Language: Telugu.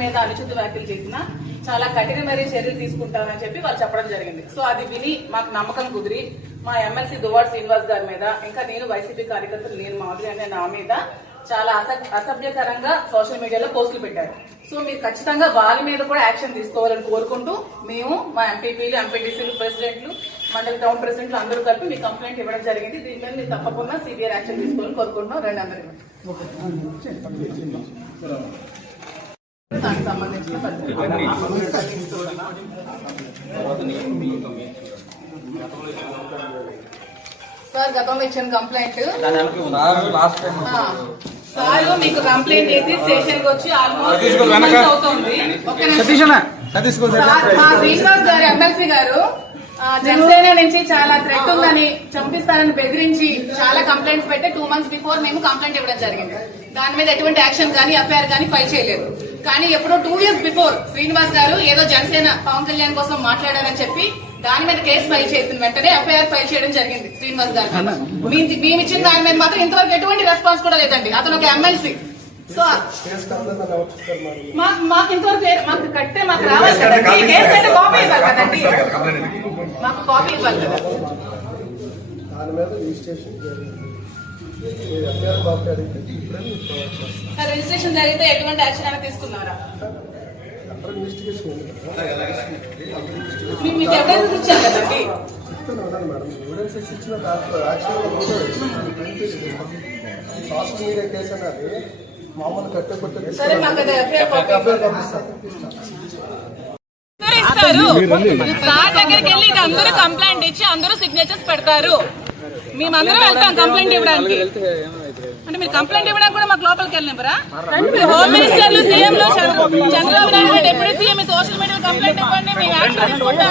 మీద అనుచిత వ్యాఖ్యలు చేసిన చాలా కఠినమైన చర్యలు తీసుకుంటామని చెప్పి వాళ్ళు చెప్పడం జరిగింది. సో అది విని మాకు నమ్మకం కుదిరి మా ఎమ్మెల్సీ దువ్వాడ శ్రీనివాస్ గారి మీద, ఇంకా నేను వైసీపీ కార్యకర్తలు నేను మాధురి అనే నా మీద చాలా అసభ్యకరంగా సోషల్ మీడియాలో పోస్టులు పెట్టారు. సో మీరు ఖచ్చితంగా వాళ్ళ మీద కూడా యాక్షన్ తీసుకోవాలని కోరుకుంటూ మేము మా ఎంపీపీలు, ఎంపీటీసీలు, ప్రెసిడెంట్లు, మండలి టౌన్ ప్రెసిడెంట్లు అందరూ కలిపి మీ కంప్లైంట్ ఇవ్వడం జరిగింది. దీని మీద మీరు తప్పకుండా సివియర్ యాక్షన్ తీసుకోవాలని కోరుకుంటున్నాం. రెండు అందరికీ దానికి సంబంధించిన సార్ గతంలో ఇచ్చిన కంప్లైంట్ సార్ మీకు కంప్లైంట్ చేసి స్టేషన్ కి వచ్చి ఆల్మోస్ట్ అవుతుంది. శ్రీనివాస్ గారు ఎమ్మెల్సీ గారు జనసేన నుంచి చాలా థ్రెట్ ఉందని, చంపిస్తారని బెదిరించి చాలా కంప్లైంట్స్ పెట్టి 2 months బిఫోర్ మేము కంప్లైంట్ ఇవ్వడం జరిగింది. దాని మీద ఎటువంటి యాక్షన్ కానీ ఎఫ్ఐఆర్ కానీ ఫైల్ చేయలేదు. కానీ ఎప్పుడో 2 years బిఫోర్ శ్రీనివాస్ గారు ఏదో జనసేన పవన్ కళ్యాణ్ కోసం మాట్లాడారని చెప్పి దాని మీద కేసు ఫైల్ చేసిన వెంటనే ఎఫ్ఐఆర్ ఫైల్ చేయడం జరిగింది శ్రీనివాస్ గారు. మేము ఇచ్చిన దాని మీద మాత్రం ఇంతవరకు ఎటువంటి రెస్పాన్స్ కూడా లేదండి. అతను ఒక ఎమ్మెల్సీ. సో మాకు ఇంతవరకు మాకు కట్టే మాకు రావాలి కదండి, కేసు అయితే కాపీ ఇవ్వాలి కదండి, మాకు కాపీ ఇవ్వాలి కదా. రిజిస్ట్రేషన్ జరిగితే ఎటువంటి యాక్షన్ అయినా తీసుకున్నారా? మీకు ఎవిడెన్స్ ఇచ్చారు కదండి. సరే మాకు ఇస్తారు. సార్ దగ్గరికి వెళ్ళి అందరూ కంప్లైంట్ ఇచ్చి అందరూ సిగ్నేచర్స్ పెడతారు. మేమందరం వెళ్తాం కంప్లైంట్ ఇవ్వడానికి. అంటే మీరు కంప్లైంట్ ఇవ్వడానికి కూడా మాకు లోపలికి వెళ్ళినరా? హోమ్ మినిస్టర్లు, సీఎంలు, Chandrababu Naidu deputy CM social మీడియాలో కంప్లైంట్ ఇవ్వండి, మేము యాక్షన్ తీసుకుంటాం.